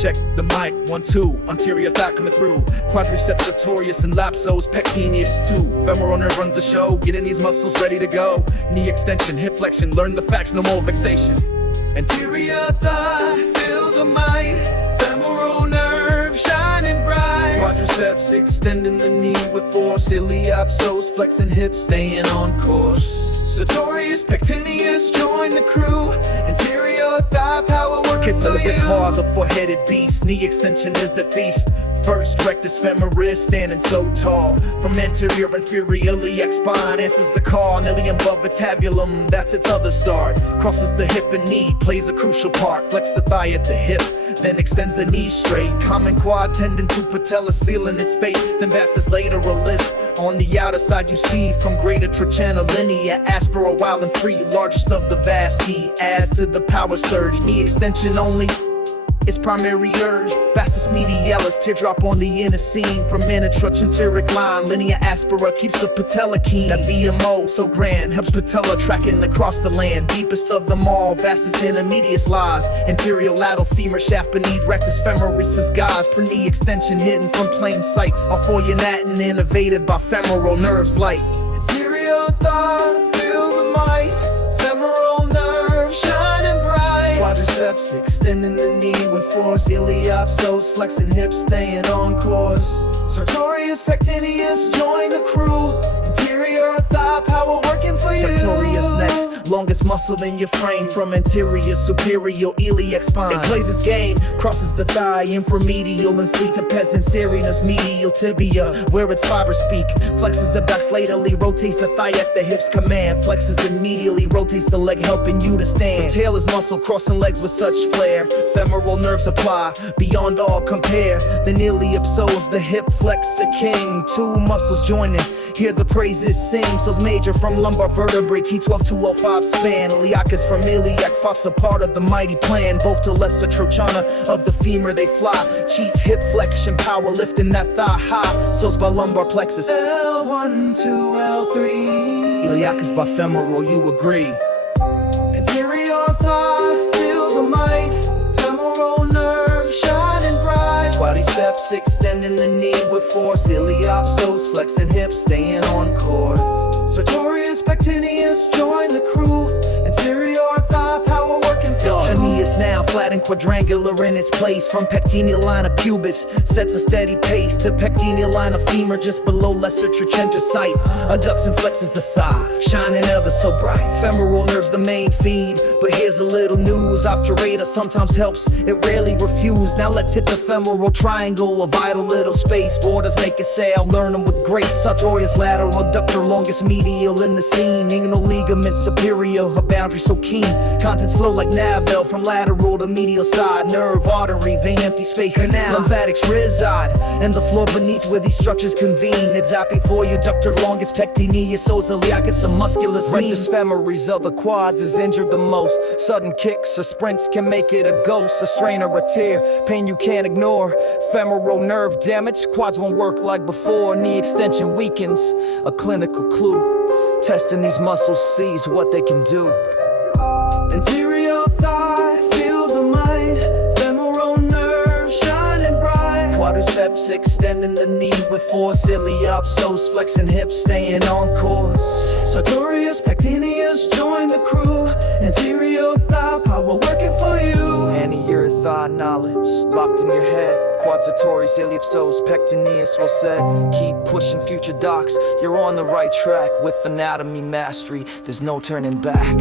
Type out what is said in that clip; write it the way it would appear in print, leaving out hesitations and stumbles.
check the mic, 1, 2, anterior thigh coming through. Quadriceps sartorius and lapsos pectineus too. Femoral nerve runs the show, getting these muscles ready to go. Knee extension, hip flexion, learn the facts, no more vexation. Anterior thigh, feel the might. Femoral nerve shining bright. Quadriceps extending the knee with force. Iliopsoas flexing hips, staying on course. Sartorius, pectineus, join the crew. Anterior thigh power working for you. Pause, a four-headed beast. Knee extension is the feast. First, rectus femoris, standing so tall. From anterior, inferior, iliac spine answers the call. Ilium above acetabulum, that's its other start. Crosses the hip and knee, plays a crucial part. Flex the thigh at the hip, then extends the knee straight. Common quad tendon to patella, sealing its fate. Then vastus lateralis. On the outer side you see from greater trochanter linea aspera, wild and free, largest of the vast. He adds to the power surge. Knee extension only, its primary urge. Vastus medialis, teardrop on the inner seam. From trochanteric line, linea aspera keeps the patella keen. That VMO so grand, helps patella tracking across the land. Deepest of them all, vastus intermedius lies. Anterior lateral femur shaft beneath rectus femoris guys. Per knee extension hidden from plain sight. All for your natin innervated by femoral nerves light. Anterior thigh, feel the might. Femoral nerve shining bright. Quadriceps extending the knee with force. Iliopsoas flexing hips, staying on course. Sartorius, pectineus, join the crew. Anterior thigh power working for you. Sartorius next, longest muscle in your frame. From anterior, superior, iliac spine. It plays its game, crosses the thigh, inframedial and sleek to peasant serinus, medial tibia, where its fibers speak. Flexes abducts laterally, rotates the thigh at the hips command. Flexes immediately, rotates the leg, helping you to stand. Tail is muscle, crossing legs with such flair. Femoral nerve supply, beyond all compare. Then iliopsoas, the hip flex a king. Two muscles joining, hear the praises sing. So's major from lumbar vertebrae, T12-205 span. Iliacus from iliac fossa, part of the mighty plan. Both to lesser trochana of the femur they fly. Chief hip flexion, power lifting that thigh high. So's by lumbar plexus, L1 to L3. Iliacus by femoral, you agree. Anterior thigh, feel the might. Femoral nerve shining bright. Quadriceps extending the knee with force. Iliopsoas flexing hips, staying on course. Sartorius, pectineus, join the crew. Anterior thigh power working for you. Aeneas now flat and quadrangular in its place. From pectineal line of pubis, sets a steady pace to pectineal line of femur, just below lesser trochanter site. Adducts and flexes the thigh, shining ever so bright. Femoral nerves the main feed, but here's a little news. Obturator sometimes helps, it rarely refuse. Now let's hit the femoral triangle, a vital little space. Borders make it sail, learn them with grace. Sartorius lateral adductor, longest medial in the scene. Inguinal ligament superior, a boundary so keen. Contents flow like Navel from lateral to medial side. Nerve, artery, vein, empty space, canal. Lymphatics reside, and the floor beneath where these structures convene. It's happy for you, ductor longest pectineus, iliacus, a muscular seam. Rectus femoris of the quads is injured the most. Sudden kicks or sprints can make it a ghost, a strain or a tear, pain you can't ignore. Femoral nerve damage, quads won't work like before. Knee extension weakens, a clinical clue. Testing these muscles sees what they can do. Anterior thigh, feel the might. Femoral nerve shining bright. Quadriceps extending the knee with force. Iliopsoas flexing hips, staying on course. Sartorius, pectineus, join the crew. Anterior thigh power working for you. Anterior thigh knowledge locked in your head. Quad sartorius, iliopsoas, pectineus, well said. Keep pushing future docs, you're on the right track. With anatomy mastery, there's no turning back.